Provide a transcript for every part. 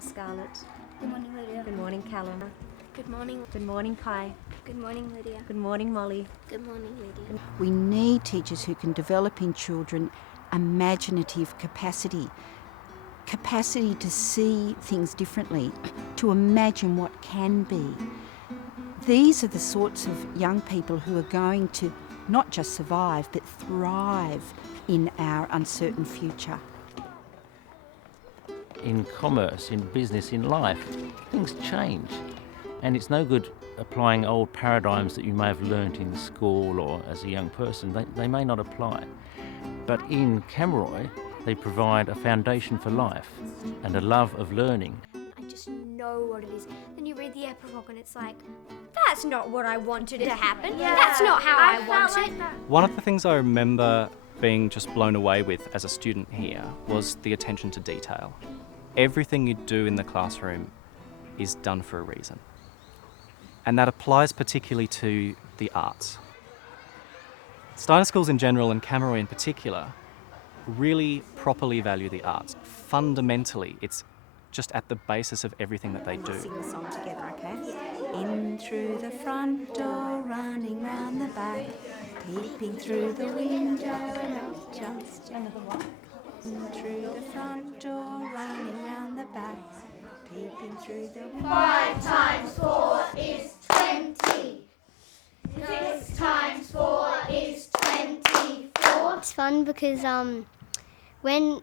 Scarlett. Good morning, Lydia. Good morning, Callum. Good morning. Good morning, Kai. Good morning, Lydia. Good morning, Molly. Good morning, Lydia. We need teachers who can develop in children imaginative capacity to see things differently, to imagine what can be. These are the sorts of young people who are going to not just survive, but thrive in our uncertain future. In commerce, in business, in life, things change. And it's no good applying old paradigms that you may have learnt in school or as a young person. They may not apply. But in Kamaroi, they provide a foundation for life and a love of learning. I just know what it is. Then you read the epilogue and it's like, that's not what I wanted to happen. Yeah. That's not how I felt wanted. like that. One of the things I remember being just blown away with as a student here was the attention to detail. Everything you do in the classroom is done for a reason. And that applies particularly to the arts. Steiner schools in general and Kamaroi in particular really properly value the arts. Fundamentally, it's just at the basis of everything that they do. Sing the song together, okay? In through the front door, running round the back, peeping through the window and up jumps Jack. In through the front door, running round the back, peeping through the window. 5 times 4 is 20. 6 times 4 is 24. It's fun because when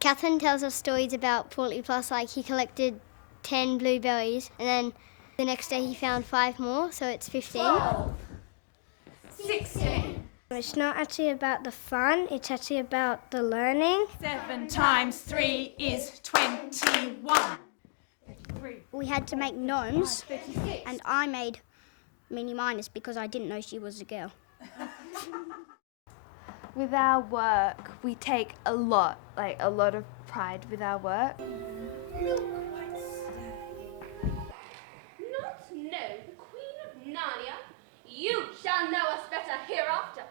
Catherine tells us stories about Portly Plus, like he collected 10 blueberries and then the next day he found 5 more, so it's 15. 12. 16. It's not actually about the fun, it's actually about the learning. 7 times 3 is 21. We had to make gnomes, and I made Minnie Minus because I didn't know she was a girl. With our work, we take a lot of pride with our work. Not know the Queen of Narnia? You shall know us better hereafter.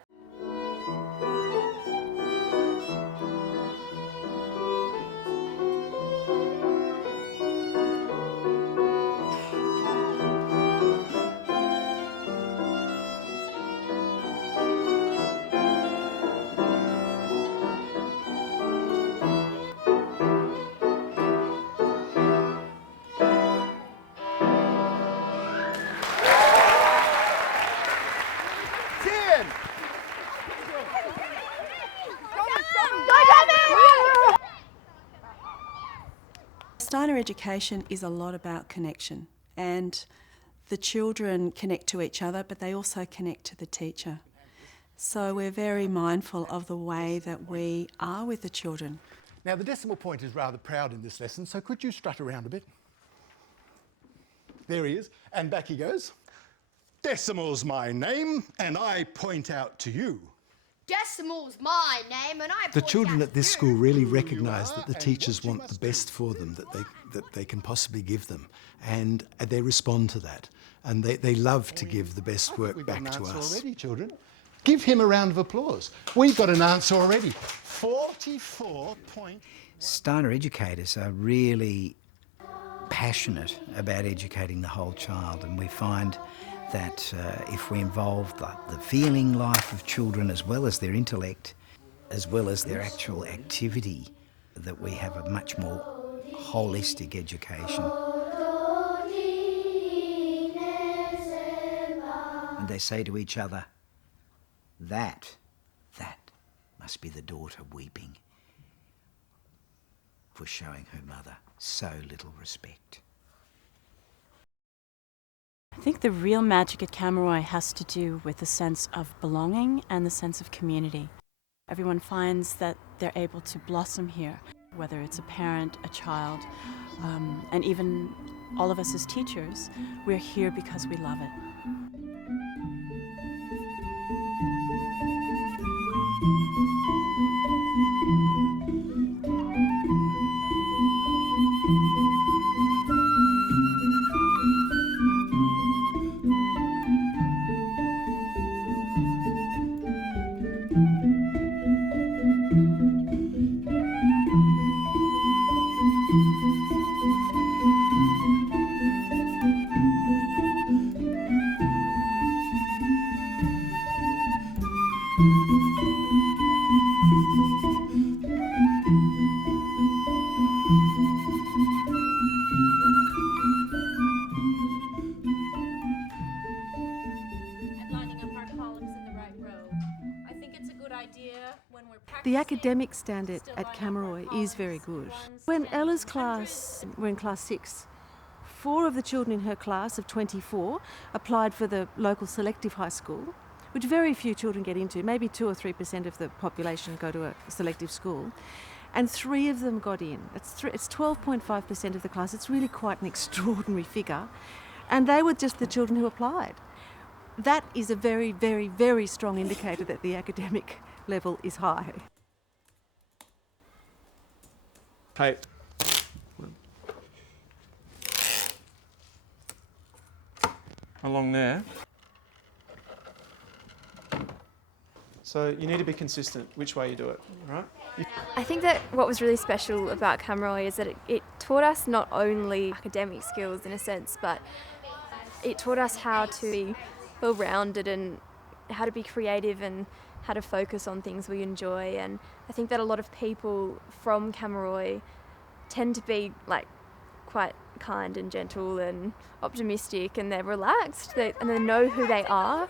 Steiner education is a lot about connection, and the children connect to each other, but they also connect to the teacher. So we're very mindful of the way that we are with the children. Now the decimal point is rather proud in this lesson, so could you strut around a bit? There he is, and back he goes. Decimal's my name, and I point out to you. Decimal's my name and I The children at this school really recognise that the teachers want the best for them that they can possibly give them, and they respond to that, and they love to give the best work back to us. Already, children. Give him a round of applause. We've got an answer already. 44 point. Steiner educators are really passionate about educating the whole child, and we find that if we involve the feeling life of children as well as their intellect, as well as their actual activity, that we have a much more holistic education. And they say to each other, that must be the daughter weeping for showing her mother so little respect. I think the real magic at Kamaroi has to do with the sense of belonging and the sense of community. Everyone finds that they're able to blossom here, whether it's a parent, a child, and even all of us as teachers. We're here because we love it. The academic standard at Kamaroi is very good. When Ella's class were in class 6, 4 of the children in her class of 24 applied for the local selective high school, which very few children get into. Maybe 2 or 3% of the population go to a selective school. And 3 of them got in. It's 12.5% of the class. It's really quite an extraordinary figure. And they were just the children who applied. That is a very, very, very strong indicator that the academic level is high. Hey. Along there. So you need to be consistent which way you do it, right? I think that what was really special about Kamaroi is that it taught us not only academic skills in a sense, but it taught us how to be well-rounded and how to be creative and how to focus on things we enjoy. And I think that a lot of people from Kamaroi tend to be quite kind and gentle and optimistic, and they're relaxed and they know who they are.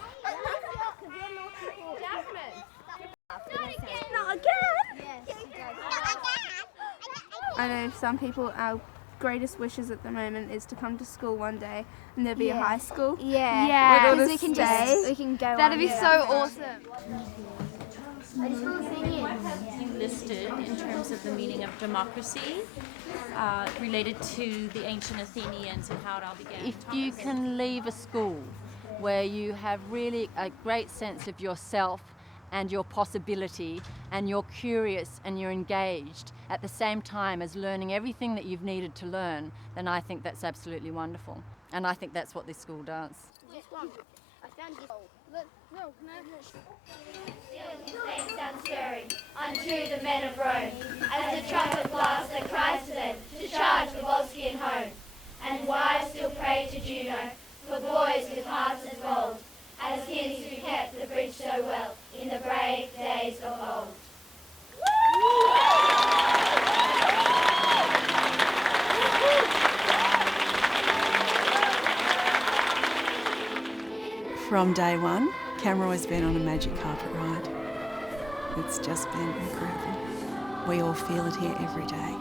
I know some people, our greatest wishes at the moment is to come to school one day and there'll be a high school. Yeah. We'll We can go. That'd be so awesome. You listed in terms of the meaning of democracy related to the ancient Athenians and how it all began. If you can leave a school where you have really a great sense of yourself and your possibility, and you're curious and you're engaged at the same time as learning everything that you've needed to learn, then I think that's absolutely wonderful. And I think that's what this school does. This one. I found this. Look, no. Sound stirring unto the men of Rome, as the trumpet blasts that cries to them to charge the Volscian home. And wives still pray to Juno for boys with hearts as bold as his who kept the bridge so well in the brave days of old. From day one, Kamaroi's been on a magic carpet ride. It's just been incredible. We all feel it here every day.